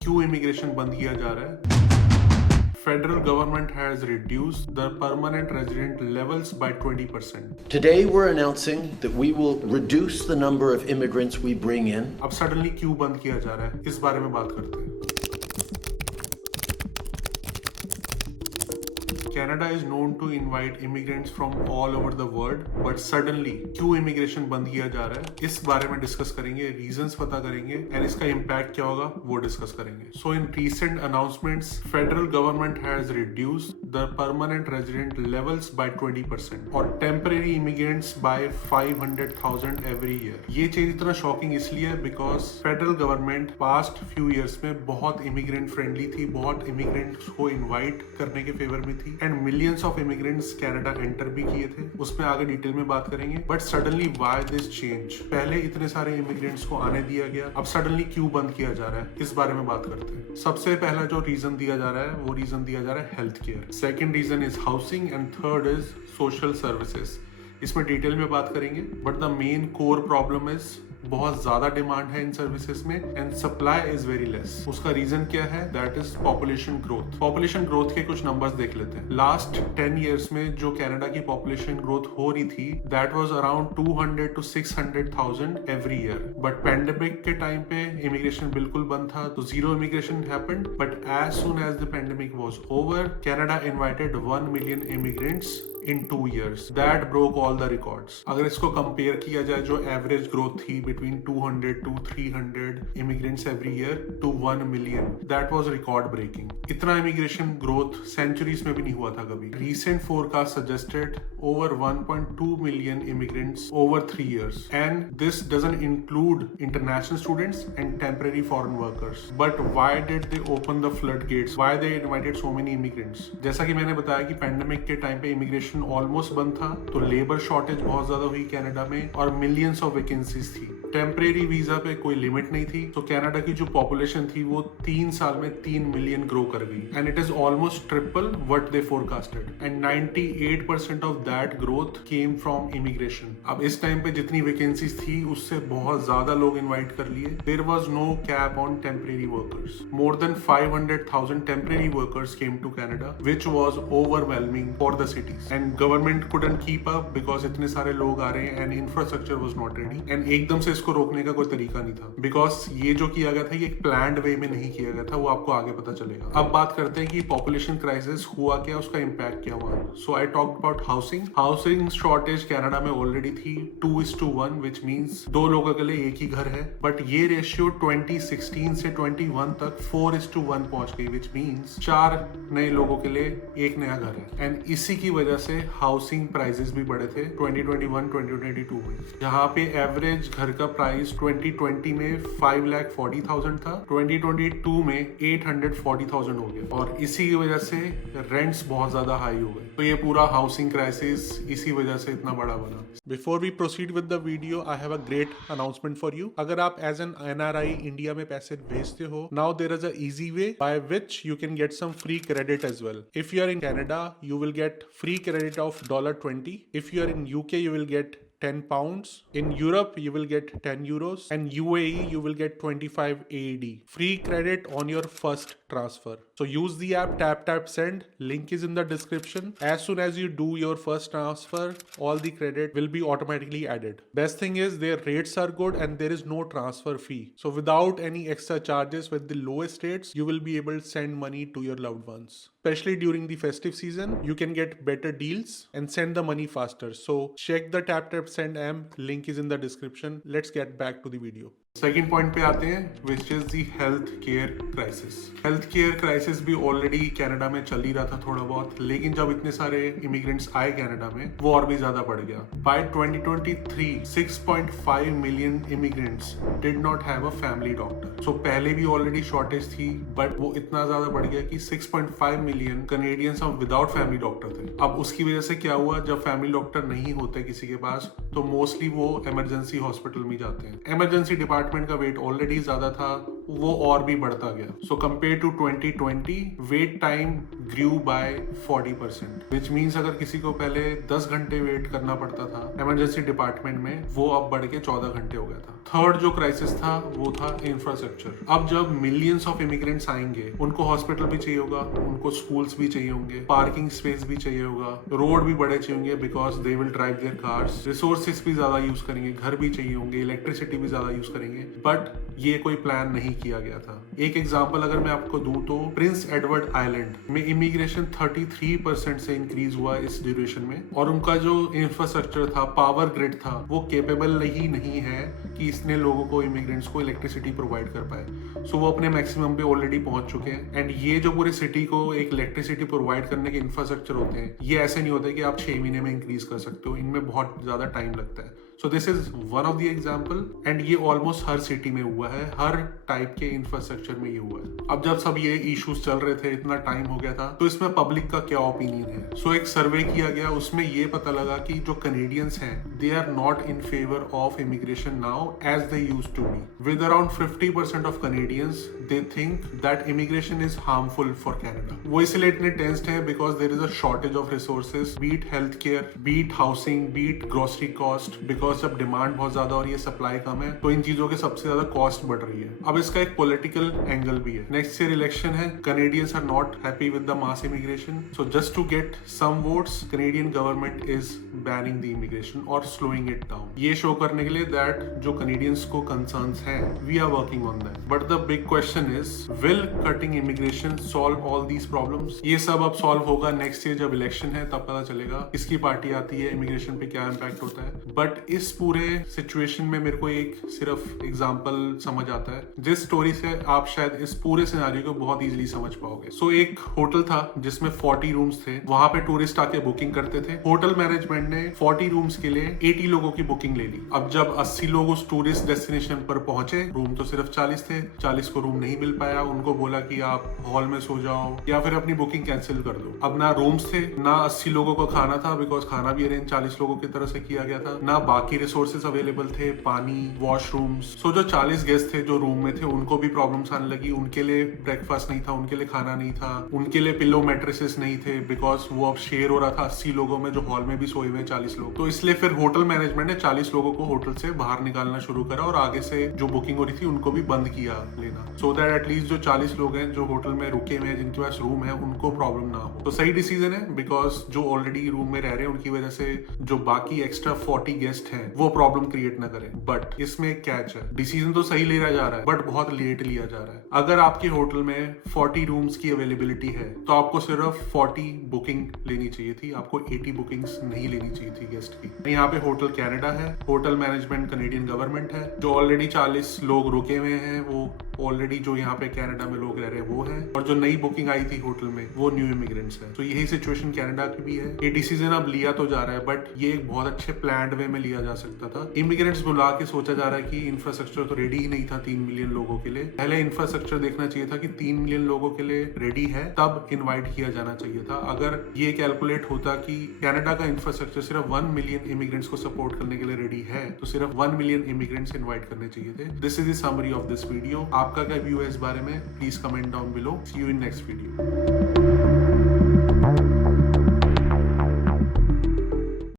क्यों इमिग्रेशन बंद किया जा रहा है? Federal government has reduced the permanent resident levels by 20%. Today, we're announcing that we will reduce the number of immigrants we bring in. अब suddenly क्यों बंद किया जा रहा है, इस बारे में बात करते हैं। Canada is known to invite immigrants from all over the world, but suddenly क्यों इमिग्रेशन बंद किया जा रहा है, इस बारे में डिस्कस करेंगे, रीजंस पता करेंगे एंड इसका इम्पैक्ट क्या होगा वो डिस्कस करेंगे। So in recent announcements federal government has reduced the permanent resident levels by 20% और temporary immigrants by 500,000 every year. ये चेंज इतना शॉकिंग इसलिए है because federal government past few years में बहुत इमिग्रेंट फ्रेंडली थी, बहुत इमिग्रेंट्स को इन्वाइट करने के फेवर में थी and millions of immigrants Canada enter भी किए थे। उसमें आगे डिटेल में बात करेंगे। But suddenly why this change? पहले इतने सारे इमिग्रेंट्स को आने दिया गया, अब सडनली क्यों बंद किया जा रहा है, इस बारे में बात करते हैं। सबसे पहला जो रीजन दिया जा रहा है वो रीजन दिया जा रहा है health care, second reason is housing and third is social services. इसमें डिटेल में बात करेंगे but the main core problem is बहुत ज्यादा डिमांड है इन सर्विसेज में and supply is very less. उसका रीजन क्या है? That is population growth. Population growth के कुछ नंबर्स देख लेते हैं। लास्ट 10 इयर्स में जो कनाडा की पॉपुलेशन ग्रोथ हो रही थी that was around 200 to 600,000 every year. But pandemic के टाइम पे इमिग्रेशन बिल्कुल बंद था, तो zero immigration happened. But as soon as the pandemic was over, Canada invited 1 million immigrants in 2 years. That broke all the records. अगर इसको compare किया जाए जो एवरेज ग्रोथ थी between 200 to 300 immigrants every year to 1 million, that was record breaking. इतना immigration growth centuries में भी नहीं हुआ था कभी। Recent forecast suggested over 1.2 million immigrants over 3 years, and this doesn't include international students and temporary foreign workers. But why did they open the floodgates? Why they invited so many immigrants? जैसा कि मैंने बताया कि pandemic के time पे immigration almost बंद था, तो लेबर शॉर्टेज बहुत ज्यादा हुई कनाडा में और मिलियंस ऑफ वैकेंसीज थी। टेम्परेरी वीजा पे कोई लिमिट नहीं थी, तो कनाडा की जो पॉपुलेशन थी वो 3 साल में 3 मिलियन ग्रो कर गई and it is almost triple what they forecasted and 98% of that growth came from immigration. अब इस टाइम पे जितनी वैकेंसीज थी उससे बहुत ज्यादा लोग इन्वाइट कर लिए। There was no cap on temporary workers. More than 500,000 temporary workers came to Canada which was overwhelming for the cities and government couldn't keep up because इतने सारे लोग आ रहे हैं and infrastructure was not ready and एकदम से इसको रोकने का कोई तरीका नहीं था बिकॉज ये जो किया गया था ये एक प्लान्ड वे में नहीं किया गया था, वो आपको आगे पता चलेगा। अब बात करते हैं कि पॉपुलेशन क्राइसिस हुआ क्या, उसका इम्पैक्ट क्या हुआ। So I talked about housing shortage Canada में ऑलरेडी थी 2:1 विच मींस 2 लोगों के लिए एक ही घर है, बट ये रेशियो 2016 से 21 तक 4:1 पहुंच गई विच मींस 4 नए लोगों के लिए एक नया घर है एंड इसी की वजह से हाउसिंग प्राइसेस भी बढ़े थे 2021-2022 में, जहाँ पे एवरेज घर का प्राइस 2020 में 5,40,000 था, 2022 में 840,000 हो गया और इसी की वजह से रेंट्स बहुत ज्यादा हाई हो गए। तो ये पूरा हाउसिंग क्राइसिस इसी वजह से इतना बड़ा बना। Before we proceed with the video, I have a great announcement for you. अगर आप एज एन एनआरआई इंडिया में पैसे भेजते हो, now there is a easy way by which you can get some free credit as well. If you are in Canada, you will get free credit of $20. If you are in UK, you will get £10. In Europe, you will get €10 and UAE, you will get 25 AED. Free credit on your first transfer. So use the app TapTapSend. Link is in the description. As soon as you do your first transfer, all the credit will be automatically added. Best thing is their rates are good and there is no transfer fee. So without any extra charges with the lowest rates, you will be able to send money to your loved ones. Especially during the festive season, you can get better deals and send the money faster. So check the TapTapSend app. Link is in the description. Let's get back to the video. Second point पे आते हैं which is the health care crisis. Health care crisis भी already Canada में चल ही रहा था थोड़ा बहुत, लेकिन जब इतने सारे इमिग्रेंट्स आए कनाडा में वो और भी ज्यादा बढ़ गया। By 2023 6.5 million immigrants did not have a family doctor. So पहले भी ऑलरेडी शॉर्टेज थी बट वो इतना ज्यादा बढ़ गया कि 6.5 मिलियन कनेडियंस अब विदाउट फैमिली डॉक्टर थे। अब उसकी वजह से क्या हुआ, जब फैमिली डॉक्टर नहीं होते किसी के पास तो मोस्टली वो इमरजेंसी हॉस्पिटल में जाते हैं। इमरजेंसी डिपार्टमेंट का वेट ऑलरेडी ज्यादा था, वो और भी बढ़ता गया। So compare to 2020 wait time grew by 40%, which means अगर किसी को पहले 10 घंटे वेट करना पड़ता था इमरजेंसी डिपार्टमेंट में, वो अब बढ़ के 14 घंटे हो गया था। थर्ड जो क्राइसिस था वो था इंफ्रास्ट्रक्चर। अब जब मिलियंस ऑफ इमिग्रेंट्स आएंगे, उनको हॉस्पिटल भी चाहिए होगा, उनको स्कूल्स भी चाहिए होंगे, पार्किंग स्पेस भी चाहिए होगा, रोड भी बड़े चाहिए होंगे because they will drive their cars, resources भी ज्यादा यूज करेंगे, घर भी चाहिए होंगे, इलेक्ट्रिसिटी भी ज्यादा यूज करेंगे, बट ये कोई प्लान नहीं किया गया था। एक एग्जांपल अगर मैं आपको दूं तो प्रिंस एडवर्ड आइलैंड में इमिग्रेशन 33% से इंक्रीज हुआ इस ड्यूरेशन में, और उनका जो इंफ्रास्ट्रक्चर था, पावर ग्रिड था, वो केपेबल ही नहीं है कि इसने लोगों को, इमिग्रेंट्स को इलेक्ट्रिसिटी प्रोवाइड कर पाए। सो वो अपने मैक्सिमम पे ऑलरेडी पहुंच चुके हैं। एंड ये जो पूरे सिटी को एक इलेक्ट्रिसिटी प्रोवाइड करने के इंफ्रास्ट्रक्चर होते हैं, ये ऐसे नहीं होते कि आप 6 महीने में इंक्रीज कर सकते हो, इनमें बहुत ज्यादा टाइम लगता है। So this is one of the example, and ये ऑलमोस्ट हर सिटी में हुआ है, हर टाइप के इंफ्रास्ट्रक्चर में ये हुआ है। अब जब सब ये इश्यूज चल रहे थे, इतना टाइम हो गया था, तो इसमें पब्लिक का क्या ओपिनियन है? सो एक सर्वे किया गया, उसमें ये पता लगा कि जो कैनेडियंस हैं, they are not in favour of immigration now as they used to be. With around 50% of Canadians they think that immigration is harmful for Canada. वो इसलिए इतने टेंस्ड है because there is a shortage of resources, be it health care, be it housing, be it grocery cost, because जब demand बहुत ज्यादा और ये supply कम है, तो इन चीजों के सबसे ज्यादा कॉस्ट बढ़ रही है। अब इसका एक पॉलिटिकल एंगल भी है। नेक्स्ट ईयर इलेक्शन है, Canadians are not happy with the mass immigration, so just to get some votes, Canadian government is banning the immigration और स्लोइंग इट डाउन। ये शो करने के लिए दैट जो कैनेडियंस को कंसर्न्स हैं, we are working on that. But the big question is, will cutting immigration solve all these problems? ये सब अब सॉल्व होगा नेक्स्ट ईयर जब इलेक्शन है, तब पता चलेगा किसकी पार्टी आती है, इमिग्रेशन पे क्या इम्पैक्ट होता है। बट इस पूरे सिचुएशन में मेरे को एक सिर्फ एग्जांपल समझ आता है, जिस स्टोरी से आप शायद इस पूरे सिनेरियो को बहुत इजीली समझ पाओगे। सो एक होटल था जिसमें 40 रूम्स थे, वहां पे टूरिस्ट आके बुकिंग करते थे। होटल मैनेजमेंट ने 40 रूम्स के लिए 80 लोगों की बुकिंग ले ली। अब जब 80 लोग उस टूरिस्ट डेस्टिनेशन पर पहुंचे, रूम तो सिर्फ 40 थे, 40 को रूम नहीं मिल पाया, उनको बोला कि आप हॉल में सो जाओ या फिर अपनी बुकिंग कैंसिल कर दो। अब ना रूम्स थे, ना 80 लोगों को खाना था, बिकॉज खाना भी अरेंज 40 लोगों की तरह से किया गया था, ना बाकी रिसोर्सेज अवेलेबल थे, पानी, वॉशरूम्स। सो जो 40 गेस्ट थे जो रूम में थे, उनको भी प्रॉब्लम्स आने लगी। उनके लिए ब्रेकफास्ट नहीं था, उनके लिए खाना नहीं था, उनके लिए पिलो मैट्रेसेस नहीं थे, बिकॉज वो अब शेयर हो रहा था 80 लोगों में, जो हॉल में भी सोए हुए 40 लोग। तो इसलिए फिर होटल मैनेजमेंट ने 40 लोगों को होटल से बाहर निकालना शुरू करा और आगे से जो बुकिंग हो रही थी उनको भी बंद किया लेना, सो दैट एटलीस्ट जो 40 लोग हैं जो होटल में रुके हुए हैं, जिनके पास रूम है, उनको प्रॉब्लम ना हो। तो सही डिसीजन है, बिकॉज जो ऑलरेडी रूम में रह रहे हैं उनकी वजह से जो बाकी एक्स्ट्रा 40 गेस्ट हैं वो प्रॉब्लम क्रिएट ना करें। बट इसमें एक कैच है, डिसीजन तो सही लिया जा रहा है बट बहुत लेट लिया जा रहा है। अगर आपके होटल में 40 रूम्स की अवेलेबिलिटी है तो आपको सिर्फ 40 बुकिंग लेनी चाहिए थी, आपको 80 बुकिंग्स नहीं लेनी चाहिए थी गेस्ट की। यहाँ पे होटल कनाडा है, होटल मैनेजमेंट कैनेडियन गवर्नमेंट है, जो ऑलरेडी 40 लोग रुके हुए हैं वो ऑलरेडी जो यहाँ पे कनाडा में लोग रह रहे हैं वो है, और जो नई बुकिंग आई थी होटल में वो न्यू इमिग्रेंट्स है। तो यही सिचुएशन कनाडा की भी है। ये डिसीजन अब लिया तो जा रहा है बट ये एक बहुत अच्छे प्लान्ड वे में लिया जा सकता था। इमिग्रेंट्स बुला के सोचा जा रहा है कि इंफ्रास्ट्रक्चर तो रेडी ही नहीं था 3 मिलियन लोगों के लिए। पहले इंफ्रास्ट्रक्चर देखना चाहिए था कि 3 मिलियन लोगों के लिए रेडी है, तब इन्वाइट किया जाना चाहिए था। अगर ये कैलकुलेट होता कि कनाडा का इंफ्रास्ट्रक्चर सिर्फ 1 मिलियन इमिग्रेंट्स को सपोर्ट करने के लिए रेडी है, तो सिर्फ 1 मिलियन इमिग्रेंट्स इन्वाइट करने चाहिए थे। This is the summary of this video. आपका क्या व्यू है इस बारे में? Please comment down below. See you in next video.